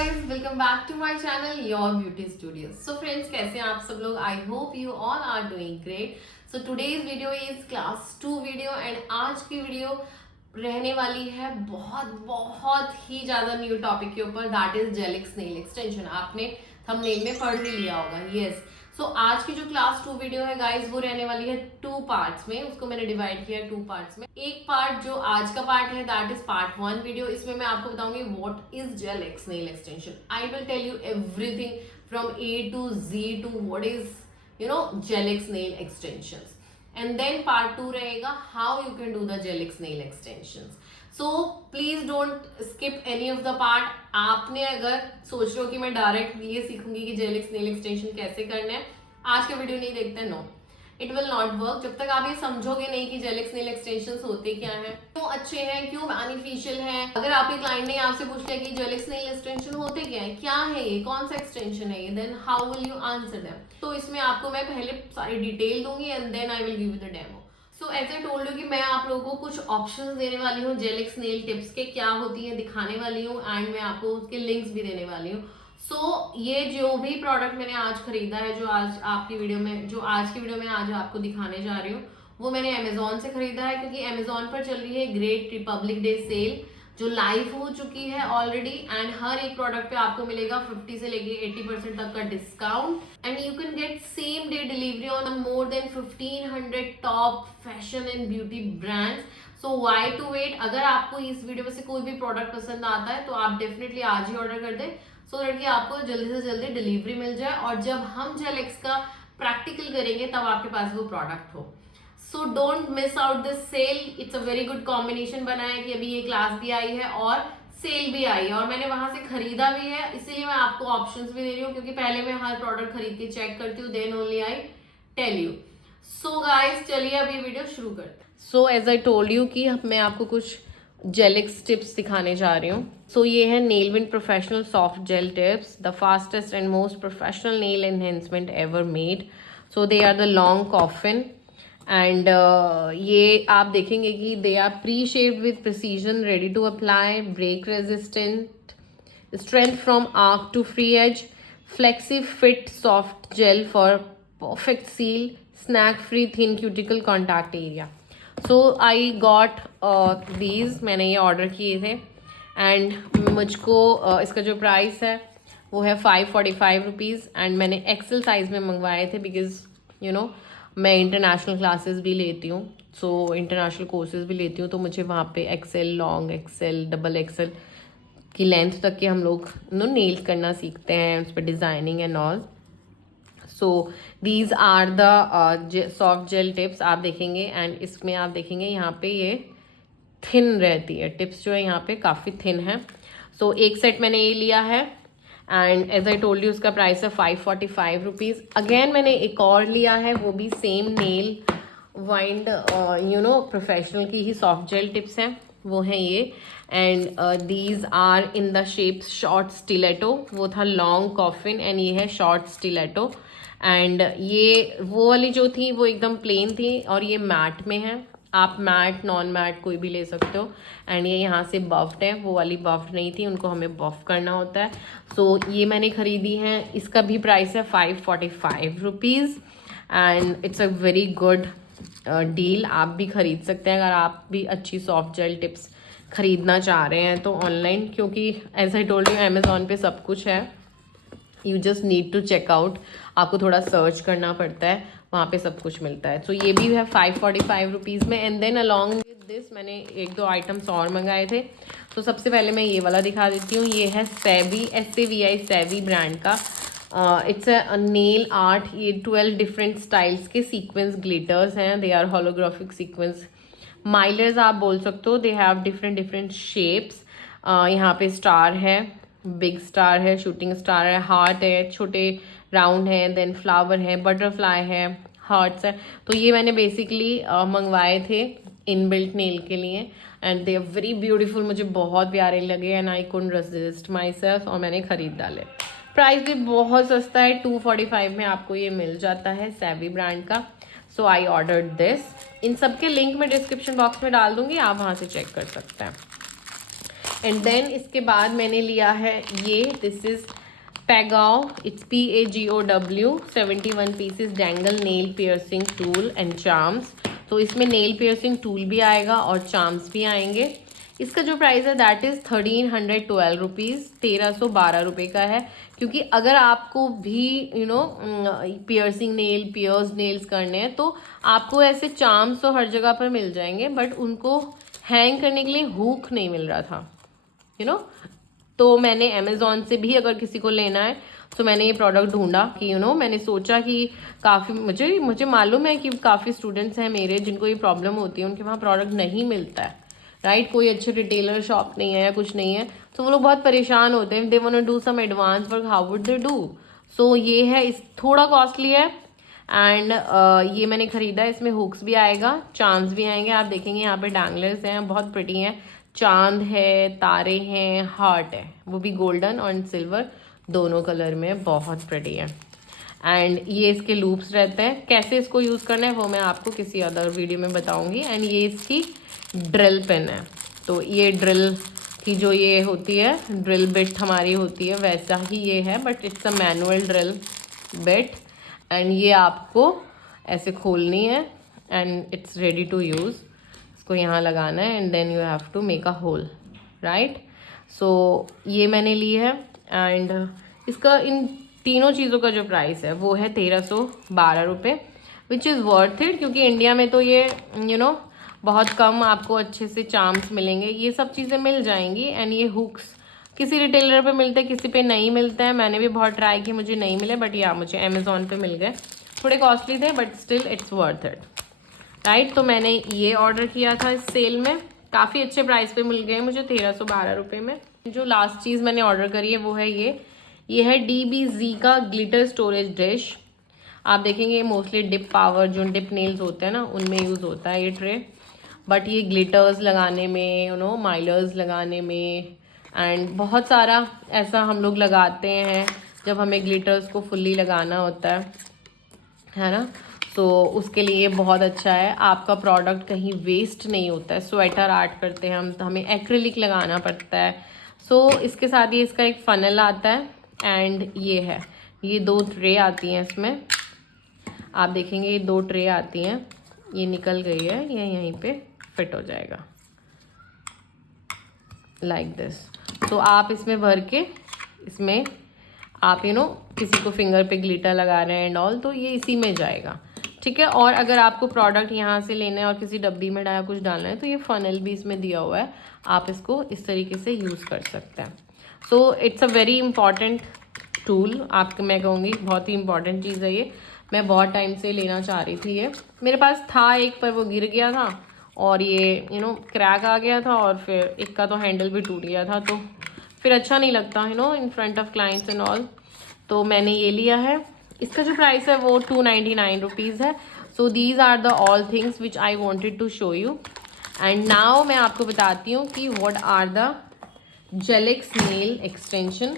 guys, welcome back to my channel Your Beauty Studios. So friends, कैसे हैं आप सब लोग? I hope you all are doing great. So today's video is class 2 video and आज की video रहने वाली है बहुत ही ज़्यादा न्यू टॉपिक के ऊपर, that is Gelx nail extension. आपने थंबनेल में पढ़ ही लिया होगा. यस. सो आज की जो क्लास 2 वीडियो है गाइज, वो रहने वाली है 2 पार्ट्स में. उसको मैंने डिवाइड किया 2 पार्ट्स में. एक पार्ट जो आज का पार्ट है दैट इज पार्ट 1 वीडियो. इसमें मैं आपको बताऊंगी what is Gelx nail extension. I will tell you everything from A to Z to what is Gelx nail extensions. And then part 2 रहेगा how you can do the Gelix nail extensions. So please don't skip any of the part. आपने अगर सोच रहे हो कि मैं direct ये सीखूंगी कि Gelix nail extension कैसे करना है, आज का वीडियो नहीं देखते, no, it will not work जब तक आप ये समझोगे नहीं कि जेलिक्स नेल एक्सटेंशंस होते क्या हैं, क्यों अच्छे हैं, क्यों बेनिफिशियल हैं. अगर आपके क्लाइंट ने आपसे पूछ लिया कि जेलिक्स नेल एक्सटेंशन होते क्या है, क्या है ये, कौन सा एक्सटेंशन है ये, then how will you answer them. तो इसमें आपको मैं पहले सारी डिटेल दूंगी and then I will give you the demo. So as I told you कि मैं आप लोगों को कुछ ऑप्शंस देने वाली हूँ जेलिक्स नेल टिप्स के, क्या होती है दिखाने वाली हूँ एंड मैं आपको उसके लिंक्स भी देने वाली हूँ. ये जो भी प्रोडक्ट मैंने आज खरीदा है, जो आज की वीडियो में आज आपको दिखाने जा रही हूँ, वो मैंने अमेजोन से खरीदा है, क्योंकि अमेजोन पर चल रही है ग्रेट रिपब्लिक डे सेल जो लाइव हो चुकी है ऑलरेडी. एंड हर एक प्रोडक्ट पे आपको मिलेगा 50 से लेके 80% तक का discount and you can get same day delivery on more than 1500 top fashion and beauty brands. So why to wait. अगर आपको इस वीडियो में से कोई भी प्रोडक्ट पसंद आता है तो आप डेफिनेटली आज ही ऑर्डर कर दें, सो दैट कि आपको जल्दी से जल्दी डिलीवरी मिल जाए और जब हम जेलिक्स का प्रैक्टिकल करेंगे तब आपके पास वो प्रोडक्ट हो. So don't miss out this sale. It's a very good combination बना है कि अभी ये क्लास भी आई है और सेल भी आई है और मैंने वहां से खरीदा भी है, इसीलिए मैं आपको ऑप्शंस भी दे रही हूँ, क्योंकि पहले मैं हर प्रोडक्ट खरीद के चेक करती हूँ, then only I tell you. So guys चलिए अभी वीडियो शुरू करते हैं. So as I told you कि मैं आपको कुछ जेलिक्स टिप्स दिखाने जा रही हूँ. सो ये है Nailwind professional soft gel tips, the fastest and most professional nail enhancement ever made. So they are the long coffin and ये आप देखेंगे कि they are pre shaped with precision, ready to apply, break resistant, strength from arch to free edge, flexi fit soft gel for perfect seal, snag free thin cuticle contact area. So I got these, मैंने ये order किए थे and मुझको इसका जो price है वो है 545 रुपीज़ एंड मैंने एक्सेल साइज़ में मंगवाए थे, बिकॉज मैं इंटरनेशनल क्लासेस भी लेती हूँ, सो इंटरनेशनल कोर्सेज भी लेती हूँ, तो मुझे वहाँ पे XL, long XL, double XL की लेंथ तक के हम लोग नेल्स करना सीखते हैं, उस पर designing and all. So these are the soft gel tips आप देखेंगे एंड इसमें आप देखेंगे यहाँ पे ये थिन रहती है, टिप्स जो है यहाँ पे काफ़ी थिन है. सो एक सेट मैंने ये लिया है and as I told you उसका प्राइस है 545 रुपीज़. अगेन मैंने एक और लिया है, वो भी सेम नेल वाइंड प्रोफेशनल की ही सॉफ्ट जेल टिप्स हैं, वो हैं ये. And these are in the shape short stiletto. वो था लॉन्ग कॉफिन एंड ये है शॉर्ट स्टिलेटो. एंड ये वो वाली जो थी वो एकदम प्लेन थी और ये मैट में है. आप मैट नॉन मैट कोई भी ले सकते हो. एंड ये यहाँ से बफ्ड है, वो वाली बफ्ड नहीं थी, उनको हमें बफ करना होता है. सो ये मैंने खरीदी है, इसका भी प्राइस है 545 rupees and it's a very good deal. आप भी खरीद सकते हैं अगर आप भी अच्छी सॉफ्ट जेल टिप्स खरीदना चाह रहे हैं तो ऑनलाइन, क्योंकि as I told you Amazon पे सब कुछ है. You just need to check out. आपको थोड़ा सर्च करना पड़ता है, वहाँ पे सब कुछ मिलता है. सो ये भी है 545 रुपीज़ में. And then along with this मैंने 1-2 आइटम्स और मंगाए थे. तो सबसे पहले मैं ये वाला दिखा देती हूँ. ये है सेवी, SAVI सेवी ब्रांड का. It's a nail art. ये 12 डिफरेंट स्टाइल्स के सीक्वेंस ग्लिटर्स हैं. दे आर होलोग्राफिक सीक्वेंस माइलर्स आप बोल सकते हो. They have different shapes. यहाँ पे स्टार है, बिग स्टार है, शूटिंग स्टार है, हार्ट है, छोटे राउंड है, देन फ्लावर है, बटरफ्लाई है, हार्ट्स है. तो ये मैंने बेसिकली मंगवाए थे इनबिल्ट नेल के लिए and they are very beautiful. मुझे बहुत प्यारे लगे and I couldn't resist myself और मैंने खरीद डाले. प्राइस भी बहुत सस्ता है, 245 में आपको ये मिल जाता है सेवी ब्रांड का. सो आई ऑर्डर्ड दिस. इन सब के लिंक मैं डिस्क्रिप्शन बॉक्स में डाल दूंगी, आप वहाँ से चेक कर सकते हैं. एंड देन इसके बाद मैंने लिया है ये, this is Pagow, it's PAGOW 71 pieces dangle nail piercing tool and charms. तो इसमें नेल पियर्सिंग टूल भी आएगा और चार्म्स भी आएंगे। इसका जो प्राइस है दैट इज़ 1312 रुपीज़, 1312 रुपये का है। क्योंकि अगर आपको भी पियर्सिंग नेल, पियर्स नेल्स करने हैं तो आपको ऐसे चार्म्स तो हर जगह पर मिल जाएंगे, बट उनको हैंग करने के लिए हुक नहीं मिल रहा था तो मैंने अमेज़ॉन से भी अगर किसी को लेना है तो मैंने ये प्रोडक्ट ढूंढा कि मैंने सोचा कि काफ़ी मुझे मालूम है कि काफ़ी स्टूडेंट्स हैं मेरे जिनको ये प्रॉब्लम होती है, उनके वहाँ प्रोडक्ट नहीं मिलता है, राइट। कोई अच्छे रिटेलर शॉप नहीं है या कुछ नहीं है, तो वो लोग बहुत परेशान होते हैं। They want to do some advance work, how would they do. So ये है, इस थोड़ा कॉस्टली है एंड ये मैंने खरीदा है। इसमें हुक्स भी आएगा, चांद भी आएंगे। आप देखेंगे यहाँ पे डैंगलर्स हैं, बहुत प्रिटी हैं, चांद है, तारे हैं, हार्ट है, वो भी गोल्डन और सिल्वर दोनों कलर में, बहुत प्रिटी है। एंड ये इसके लूप्स रहते हैं। कैसे इसको यूज़ करना है वो मैं आपको किसी अदर वीडियो में बताऊंगी। एंड ये इसकी ड्रिल पिन है। तो ये ड्रिल की जो ये होती है, ड्रिल बिट हमारी होती है, वैसा ही ये है, but it's a manual drill bit. And ये आपको ऐसे खोलनी है and it's ready to use. इसको यहाँ लगाना है and then you have to make a hole, right. So ये मैंने ली है एंड इसका इन तीनों चीज़ों का जो प्राइस है वो है 1312 रुपये, विच इज़ वर्थ इट। क्योंकि इंडिया में तो ये बहुत कम आपको अच्छे से चार्म्स मिलेंगे, ये सब चीज़ें मिल जाएंगी। एंड ये हुक्स किसी रिटेलर पे मिलते हैं, किसी पे नहीं मिलते हैं। मैंने भी बहुत ट्राई की, मुझे नहीं मिले, बट या मुझे अमेज़ॉन पे मिल गए। थोड़े कॉस्टली थे but still it's worth it, right. तो मैंने ये ऑर्डर किया था इस सेल में, काफ़ी अच्छे प्राइस पे मिल गए मुझे 1312 रुपये में। जो लास्ट चीज़ मैंने ऑर्डर करी है वो है ये है DBZ का ग्लिटर स्टोरेज डिश। आप देखेंगे मोस्टली डिप पावर, जो डिप नेल्स होते हैं ना, उनमें यूज़ होता है ये ट्रे। बट ये ग्लिटर्स लगाने में, माइलर्स लगाने में एंड बहुत सारा ऐसा हम लोग लगाते हैं जब हमें ग्लिटर्स को फुल्ली लगाना होता है ना। तो उसके लिए बहुत अच्छा है। आपका प्रोडक्ट कहीं वेस्ट नहीं होता है। स्वेटर आर्ट करते हैं हम तो हमें एक्रिलिक लगाना पड़ता है। सो इसके साथ ये इसका एक फनल आता है एंड ये 2 ट्रे आती हैं इसमें। आप देखेंगे ये 2 ट्रे आती हैं, ये निकल गई है, ये यहीं पे फिट हो जाएगा लाइक दिस। तो आप इसमें भर के, इसमें आप किसी को फिंगर पे ग्लिटर लगा रहे हैं एंड ऑल, तो ये इसी में जाएगा, ठीक है। और अगर आपको प्रोडक्ट यहाँ से लेना है और किसी डब्बी में कुछ डालना है तो ये फनल भी इसमें दिया हुआ है, आप इसको इस तरीके से यूज़ कर सकते हैं। So it's a very important tool, आपके मैं कहूँगी बहुत ही इंपॉर्टेंट चीज़ है ये। मैं बहुत टाइम से लेना चाह रही थी, ये मेरे पास था एक, पर वो गिर गया था और ये क्रैक आ गया था, और फिर एक का तो हैंडल भी टूट गया था, तो फिर अच्छा नहीं लगता in front of clients and all. तो मैंने ये लिया है। इसका जो प्राइस है वो 299 रुपीज़ है। So these are the all things which I wanted to show you. And now मैं आपको बताती हूँ कि what are the Gelx nail extension.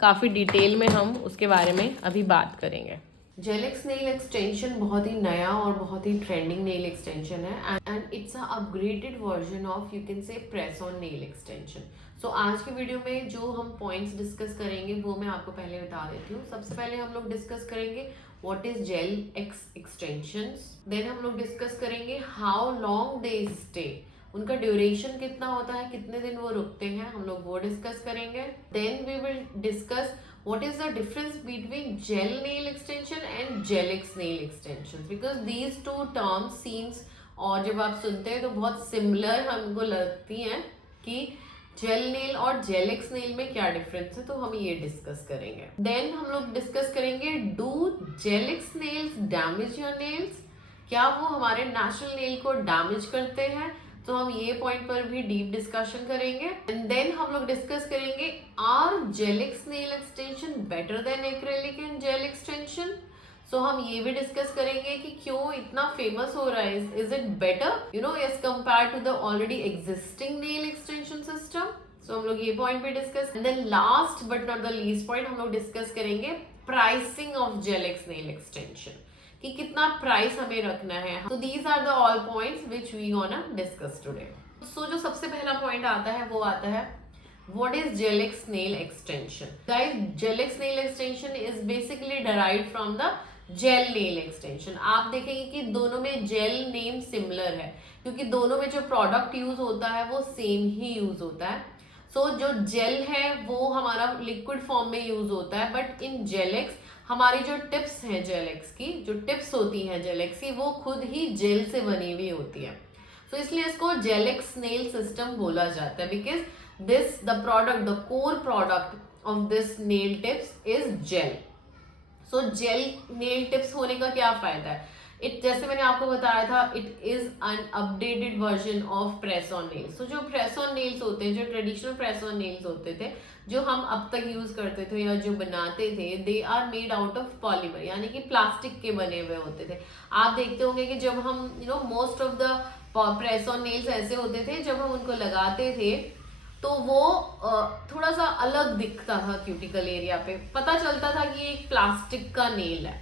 काफ़ी डिटेल में हम उसके बारे में अभी बात करेंगे। जेलिक्स नेल एक्सटेंशन बहुत ही नया और बहुत ही ट्रेंडिंग नेल एक्सटेंशन है and it's a upgraded version of, you can say, press on nail extension. So आज के वीडियो में जो हम पॉइंट्स डिस्कस करेंगे वो मैं आपको पहले बता देती हूँ। सबसे पहले हम लोग डिस्कस करेंगे what is gel extensions. Then हम लोग डिस्कस करेंगे हाउ लॉन्ग दे स्टे, उनका ड्यूरेशन कितना होता है, कितने दिन वो रुकते हैं, हम लोग वो डिस्कस करेंगे। Then we will discuss what is the difference between gel nail extension and Gelix nail extensions, because these two terms seems, और जब आप सुनते हैं तो बहुत सिमिलर हमको लगती हैं कि जेल नेल और जेलिक्स नेल में क्या डिफरेंस है, तो हम ये डिस्कस करेंगे। देन हम लोग डिस्कस करेंगे do GelX nails damage your nails, क्या वो हमारे नेचुरल नेल को डैमेज करते हैं, तो हम ये पॉइंट पर भी डीप डिस्कशन करेंगे। एंड देन हम लोग डिस्कस करेंगे are GelX nail extension better than acrylic and gel extension. So हम ये भी डिस्कस करेंगे कि क्यों इतना फेमस हो रहा है, is it better as compare to the already existing nail extension system. So हम लोग ये पॉइंट भी discuss. And then last but not the least point, हम लोग डिस्कस करेंगे pricing of GelX nail extension, कि कितना प्राइस हमें रखना है। तो these are the all points which we gonna discuss today. So जो सबसे पहला पॉइंट आता है वो आता है what is Gel-X nail extension. Guys, Gel-X nail extension is basically derived from the gel nail extension. आप देखेंगे कि दोनों में जेल नेम सिमिलर है क्योंकि दोनों में जो प्रोडक्ट यूज होता है वो सेम ही यूज होता है. सो जो जेल है वो हमारा लिक्विड फॉर्म में यूज होता है, बट इन Gel-X हमारी जो टिप्स हैं Gel-X की, जो टिप्स होती हैं Gel-X की, वो खुद ही जेल से बनी हुई होती है. तो इसलिए इसको Gel-X nail system बोला जाता है because the core product of this nail tips is gel. So gel nail tips होने का क्या फायदा है? जैसे मैंने आपको बताया था, it is an updated version of press on nails. तो जो प्रेस ऑन नेल्स होते हैं, जो ट्रेडिशनल प्रेस ऑन नेल्स होते थे, जो हम अब तक यूज करते थे या जो बनाते थे, they are made out of polymer, यानी कि प्लास्टिक के बने हुए होते थे. आप देखते होंगे कि जब हम most of the press on nails ऐसे होते थे, जब हम उनको लगाते थे तो वो थोड़ा सा अलग दिखता था क्यूटिकल एरिया पे, पता चलता था कि ये एक प्लास्टिक का नेल है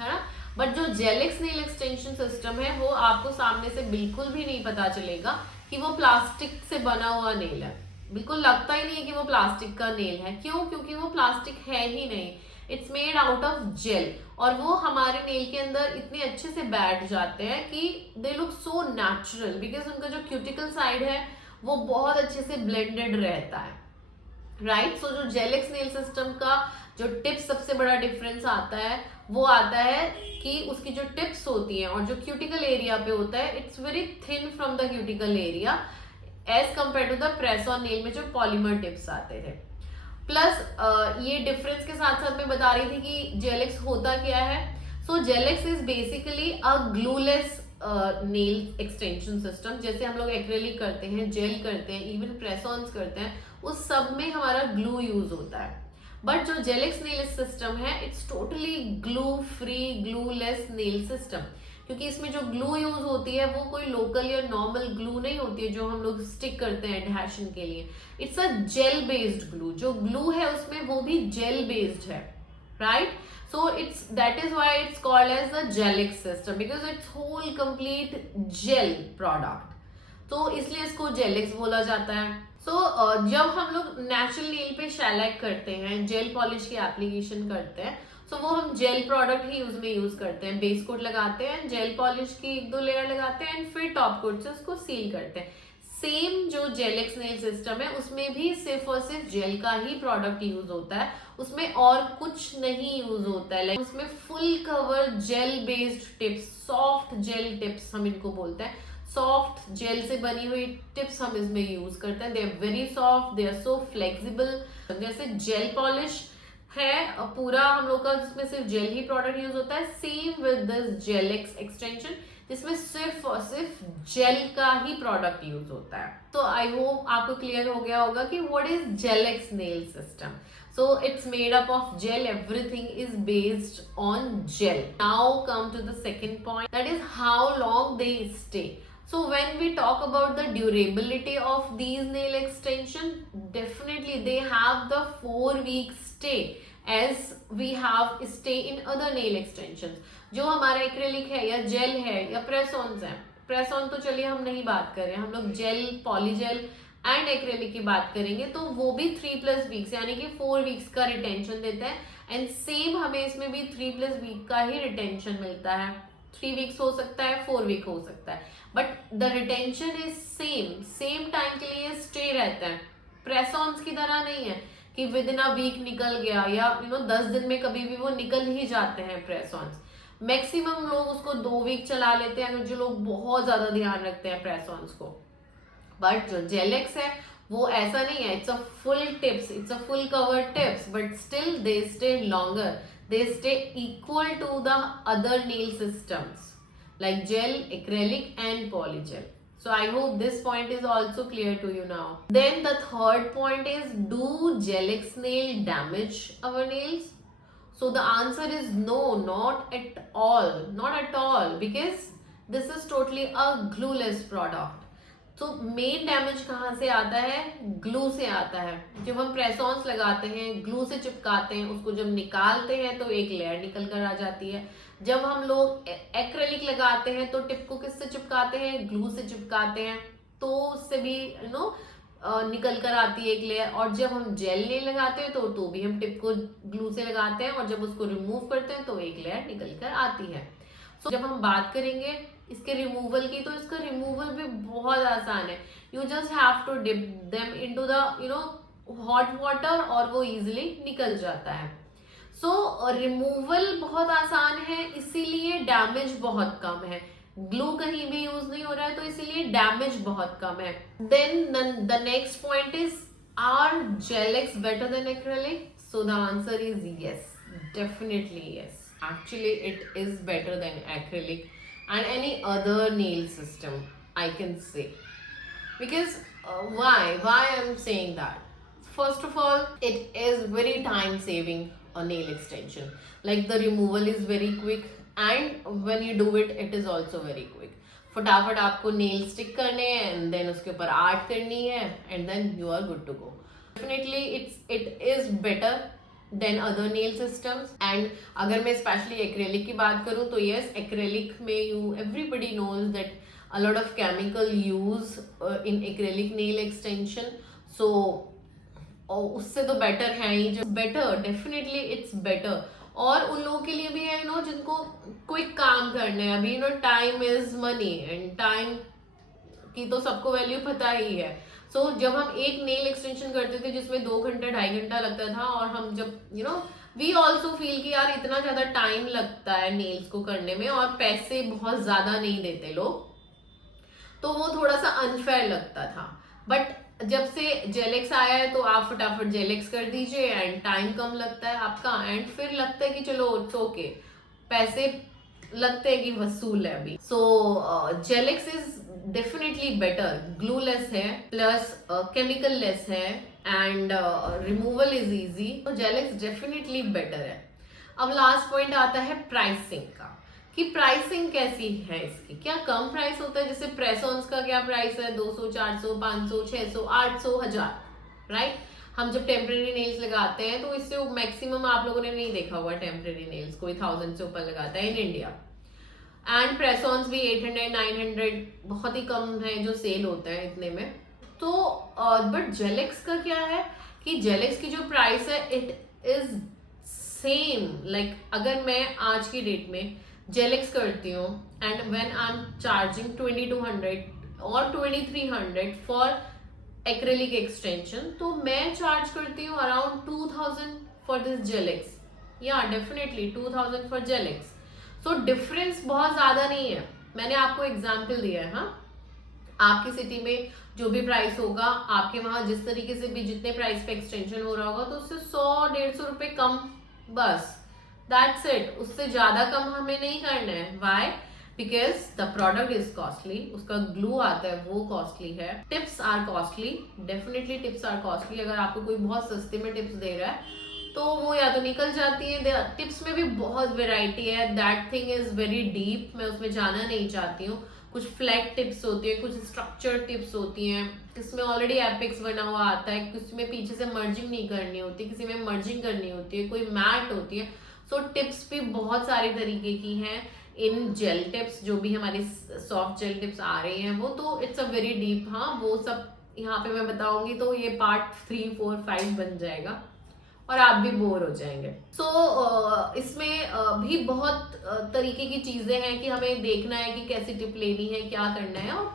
ना. बट जो Gel-X नेल एक्सटेंशन सिस्टम है वो आपको सामने से बिल्कुल भी नहीं पता चलेगा कि वो प्लास्टिक से बना हुआ नेल है. बिल्कुल लगता ही नहीं है कि वो प्लास्टिक का नेल है. क्यों? क्योंकि वो प्लास्टिक है ही नहीं. It's made out of gel, और वो हमारे नेल के अंदर इतने अच्छे से बैठ जाते हैं कि they look so natural, because उनका जो क्यूटिकल साइड है वो बहुत अच्छे से ब्लेंडेड रहता है. राइट. सो जो Gel-X नेल सिस्टम का जो टिप्स सबसे बड़ा डिफरेंस आता है वो आता है कि उसकी जो टिप्स होती हैं और जो क्यूटिकल एरिया पे होता है, it's very thin from the cuticle area as compare to the press on nail में जो पॉलीमर टिप्स आते थे. प्लस ये डिफरेंस के साथ साथ मैं बता रही थी कि Gel-X होता क्या है. So Gel-X is basically a glueless nail extension system. जैसे हम लोग एक्रेलिक करते हैं, जेल करते हैं, इवन प्रेस ऑन्स करते हैं, उस सब में हमारा ग्लू यूज होता है. बट जो Gel-X नेल सिस्टम है, it's totally glue free, glueless nail system. क्योंकि इसमें जो ग्लू यूज होती है वो कोई लोकल या नॉर्मल ग्लू नहीं होती है जो हम लोग स्टिक करते हैं एडहेशन के लिए. It's a gel based glue. जो ग्लू है उसमें वो भी जेल बेस्ड है. Right. So that is why it's called as the Gel-X system, because it's whole complete gel product. तो इसलिए इसको Gel-X बोला जाता है. जब हम लोग नेचुरल नेल पे शेलाइक करते हैं, जेल पॉलिश की एप्लीकेशन करते हैं, वो हम जेल प्रोडक्ट ही उसमें यूज करते हैं. बेस कोट लगाते हैं, जेल पॉलिश की 1-2 लेयर लगाते हैं, एंड फिर टॉप कोट से उसको सील करते हैं. सेम जो Gel-X नेल सिस्टम है उसमें भी सिर्फ और सिर्फ जेल का ही प्रोडक्ट यूज होता है, उसमें और कुछ नहीं यूज होता है. लाइक उसमें full cover gel based tips, soft gel tips हम इनको बोलते हैं. सॉफ्ट जेल से बनी हुई टिप्स हम इसमें यूज करते हैं. They are very soft, they are so flexible. जैसे जेल पॉलिश है पूरा हम लोग का, जिसमें सिर्फ जेल ही प्रोडक्ट यूज होता है. Same with this Gel-X extension, जिसमें सिर्फ और सिर्फ जेल का ही प्रोडक्ट यूज होता है. तो आई होप आपको क्लियर हो गया होगा कि what is Gel-X nail system. So it's made up of gel. Everything is based on gel. Now come to the second point, that is how long they stay. So when we talk about the durability of these nail extension, definitely they have the 4-week stay as we have stay in other nail extensions. जो हमारा acrylic है या jail है या press ऑन्स है, press on तो चलिए हम नहीं बात कर रहे हैं, हम लोग जेल, पॉलीजेल एंड एक्रेलिक की बात करेंगे, तो वो भी 3+ वीक्स यानी कि 4 वीक्स का रिटेंशन देता है. एंड सेम हमें इसमें भी 3+ वीक का ही रिटेंशन मिलता है. 3 वीक्स हो सकता है, 4 वीक हो सकता है, but the retention is same time के लिए स्टे रहता है. प्रेस ऑन्स की तरह नहीं है कि विद इन अ वीक निकल गया, या 10 दिन में कभी भी वो निकल ही जाते हैं प्रेस ऑन्स. मैक्सिमम लोग उसको 2 वीक चला लेते हैं, जो लोग बहुत ज्यादा ध्यान रखते हैं प्रेस ऑन्स को. बट जो Gel-X है वो ऐसा नहीं है. It's a full tips, it's a full cover tips, but still they stay longer, they stay equal to the other nail systems like gel, acrylic and polygel. So I hope this point is also clear to you now. Then the third point is, do Gel-X nail damage our nails? So the answer is no, not at all, because this is totally a glueless product. तो main damage कहाँ से आता है? Glue से आता है. जब हम प्रेस ऑन्स लगाते हैं, ग्लू से चिपकाते हैं, उसको जब निकालते हैं तो एक लेयर निकल कर आ जाती है. जब हम लोग एक्रेलिक लगाते हैं तो टिप को किससे चिपकाते हैं? ग्लू से चिपकाते हैं. तो उससे भी निकल कर आती है एक लेयर। और जब हम जेल नेल लगाते हैं तो भी हम टिप को ग्लू से लगाते हैं, और जब उसको रिमूव करते हैं तो एक लेयर निकल कर आती है। तो जब हम बात करेंगे इसके रिमूवल की, तो इसका रिमूवल भी बहुत आसान है। You just have to dip them into the hot water और वो इजीली निकल जाता है। सो रिमूवल बहुत आसान है, इसीलिए डैमेज बहुत कम है। ग्लू कहीं भी यूज नहीं हो रहा है तो इसीलिए डैमेज बहुत कम है। Then the next point is, are GelX better than acrylic? So the answer is yes, definitely yes. Actually it is better than acrylic and any other nail system, I can say. Because why I'm saying that? First of all, it is very time saving a nail extension. Like the removal is very quick and when you do it, it is also very quick. फटाफट आपको nail stick करने हैं and then उसके ऊपर art करनी है and then you are good to go. Definitely it is better than other nail systems. And अगर मैं स्पेशली एक्रेलिक की बात करूँ तो यस, एक्रेलिक में everybody knows that a lot of chemical use in acrylic nail extension. So उससे तो better है ही, जो बेटर डेफिनेटली इट्स बेटर. और उन लोगों के लिए भी है जिनको क्विक काम करना है. अभी time is money and time की तो सबको वैल्यू पता ही है. सो जब हम एक नेल एक्सटेंशन करते थे जिसमें 2 घंटा 2.5 घंटा लगता था, और हम जब वी ऑल्सो फील कि यार इतना ज्यादा टाइम लगता है नेल्स को करने में और पैसे बहुत ज्यादा नहीं देते लोग, तो वो थोड़ा सा अनफेयर लगता था. बट जब से जेलेक्स आया है तो आप फटाफट जेलेक्स कर दीजिए एंड टाइम कम लगता है आपका, एंड फिर लगता है कि चलो इट्स ओके, पैसे लगते हैं कि वसूल है अभी. सो जेलेक्स इज डेफिनेटली बेटर. ग्लूलेस है प्लस केमिकल लेस है एंड रिमूवल इज इजी. तो जेलेक्स डेफिनेटली बेटर है. अब लास्ट पॉइंट आता है प्राइसिंग का, कि प्राइसिंग कैसी है इसकी. क्या कम प्राइस होता है? जैसे प्रेस-ऑन्स का क्या प्राइस है? 200, 400, 500, 600, 800, 1000, राइट. हम जब टेम्परेरी नेल्स लगाते हैं तो इससे मैक्सिमम आप लोगों ने नहीं देखा होगा टेम्परेरी नेल्स कोई 1000 से ऊपर लगाता है इन इंडिया. एंड प्रेस-ऑन्स भी 800, 900 बहुत ही कम है जो सेल होता है इतने में. तो बट जेलेक्स का क्या है कि जेलेक्स की जो प्राइस है इट इज सेम. लाइक अगर मैं आज की डेट में जेलेक्स करती हूँ and when I am charging 2200 और 2300 फॉर एक्रेलिक एक्सटेंशन, तो मैं चार्ज करती हूँ अराउंड 2000 फॉर दिस जेलेक्स. या definitely 2000 for GelX. So difference बहुत ज्यादा नहीं है. मैंने आपको एग्जाम्पल दिया है. हाँ, आपकी सिटी में जो भी प्राइस होगा, आपके वहां जिस तरीके से भी जितने प्राइस पे एक्सटेंशन हो रहा होगा, तो उससे 100-150 रुपए कम, बस दैट्स इट. उससे ज्यादा कम हमें नहीं करना है. Why? Because the product is costly. उसका ग्लू आता है वो कॉस्टली है. Tips are costly, definitely tips are costly. अगर आपको कोई बहुत सस्ते में टिप्स दे रहा है तो वो या तो निकल जाती है. टिप्स में भी बहुत वेराइटी है. That thing is very deep, मैं उसमें जाना नहीं चाहती हूँ. कुछ फ्लैट टिप्स होती है, कुछ स्ट्रक्चर टिप्स होती हैं, किसमें ऑलरेडी एपिक्स बना हुआ आता है, किसी में पीछे से मर्जिंग नहीं करनी होती, किसी में मर्जिंग करनी होती है, कोई मैट होती है. सो टिप्स भी बहुत सारे तरीके की हैं. इन जेल टिप्स जो भी हमारी सॉफ्ट जेल टिप्स आ रही हैं वो तो इट्स अ वेरी डीप. हाँ, वो सब यहाँ पे मैं बताऊंगी तो ये पार्ट 3, 4, 5 बन जाएगा और आप भी बोर हो जाएंगे. सो इसमें भी बहुत तरीके की चीजें हैं कि हमें देखना है कि कैसी टिप लेनी है, क्या करना है. और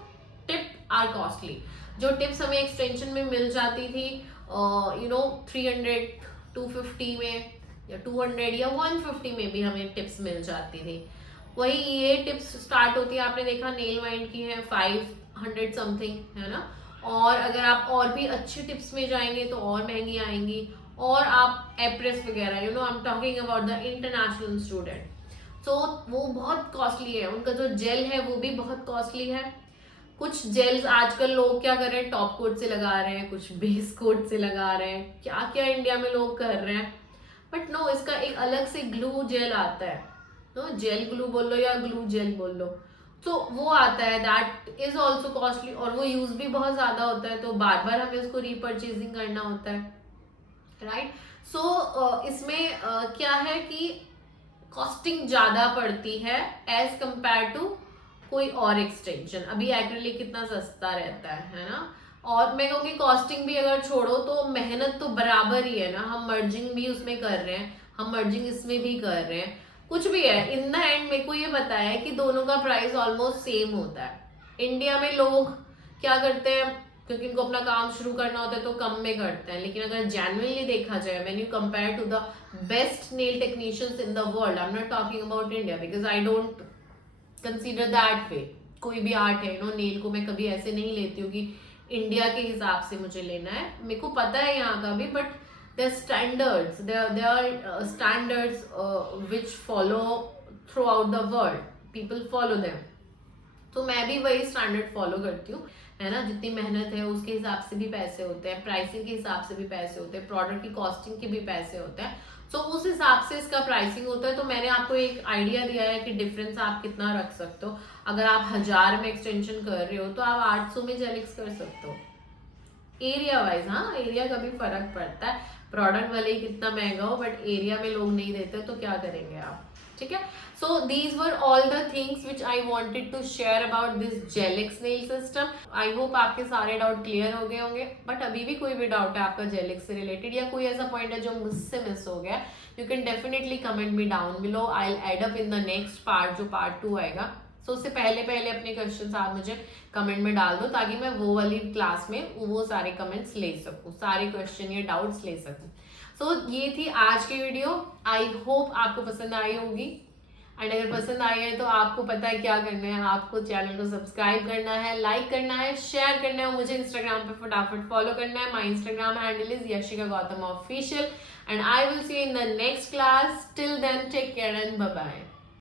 टिप आर कॉस्टली. जो टिप्स हमें एक्सटेंशन में मिल जाती थी 300, 250 में या 200 या 150 में भी हमें टिप्स मिल जाती थी. वही ये टिप्स स्टार्ट होती है, आपने देखा नेल वाइंड की है 500 समथिंग, है ना. और अगर आप और भी अच्छी टिप्स में जाएंगे तो और महंगी आएंगी. और आप एप्रेस वगैरह I am talking about the international student, तो वो बहुत कॉस्टली है. उनका जो जेल है वो भी बहुत कॉस्टली है. कुछ जेल्स आजकल लोग क्या कर रहे हैं, टॉप कोट से लगा रहे हैं, कुछ बेस कोट से लगा रहे हैं, क्या क्या इंडिया में लोग कर रहे हैं. बट नो, इसका एक अलग से ग्लू जेल आता है. तो जेल ग्लू बोल लो या ग्लू जेल बोल लो, तो वो आता है. दैट इज ऑल्सो कॉस्टली और वो यूज भी बहुत ज्यादा होता है, तो बार बार हमें उसको रीपर्चेजिंग करना होता है, राइट. सो इसमें क्या है कि कॉस्टिंग ज्यादा पड़ती है एज कंपेयर टू कोई और एक्सटेंशन। अभी एक्रिलिक कितना सस्ता रहता है ना। और मैं कहूँगी कॉस्टिंग भी अगर छोड़ो तो मेहनत तो बराबर ही है ना, हम मर्जिंग भी उसमें कर रहे हैं, हम मर्जिंग इसमें भी कर रहे हैं, कुछ भी है, इन द एंड मेरे को ये बताया है कि दोनों का प्राइस ऑलमोस्ट सेम होता है। इंडिया में लोग क्या करते हैं, क्योंकि इनको अपना काम शुरू करना होता है तो कम में करते हैं, लेकिन अगर जेन्युइनली देखा जाए, when you compare to the best nail technicians in the world, I am not talking about India because I don't consider that way. कोई भी आर्ट है नो, नेल को मैं कभी ऐसे नहीं लेती हूँ कि इंडिया के हिसाब से मुझे लेना है, मेरे को पता है यहाँ का भी, but there standards, there are standards which follow throughout the world, people follow them. तो मैं भी वही स्टैंडर्ड फॉलो करती हूँ, है ना। जितनी मेहनत है उसके हिसाब से भी पैसे होते हैं, प्राइसिंग के हिसाब से भी पैसे होते हैं, प्रोडक्ट की कॉस्टिंग के भी पैसे होते हैं, तो उस हिसाब से इसका प्राइसिंग होता है। तो मैंने आपको एक आइडिया दिया है कि डिफरेंस आप कितना रख सकते हो। अगर आप 1000 में एक्सटेंशन कर रहे हो तो आप 800 में जेलिक्स कर सकते हो, एरिया वाइज। हाँ, एरिया का भी फर्क पड़ता है, प्रोडक्ट वाले ही कितना महंगा हो बट एरिया में लोग नहीं देते तो क्या करेंगे आप, ठीक है। So these were all the things which I wanted to share about this GelX nail system. I hope आपके सारे डाउट क्लियर हो गए होंगे, बट अभी भी कोई भी डाउट है आपका जेलिक्स से रिलेटेड या कोई ऐसा पॉइंट है जो मुझसे मिस हो गया, you can definitely comment me down below. I will add up in the next part, जो पार्ट 2 आएगा। सो उससे पहले पहले अपने क्वेश्चंस आप मुझे कमेंट में डाल दो, ताकि मैं वो वाली क्लास में वो सारे कमेंट्स ले सकूं, सारे क्वेश्चन या डाउट्स ले सकूं। सो ये थी आज की वीडियो, आई होप आपको पसंद आई होगी। एंड अगर पसंद आई है तो आपको पता है क्या करना है, आपको चैनल को सब्सक्राइब करना है, लाइक करना है, शेयर करना है, मुझे इंस्टाग्राम पे फटाफट फॉलो करना है। My Instagram handle is Yashika Gautam official and I will see you in the next class. Till then take care and bye bye.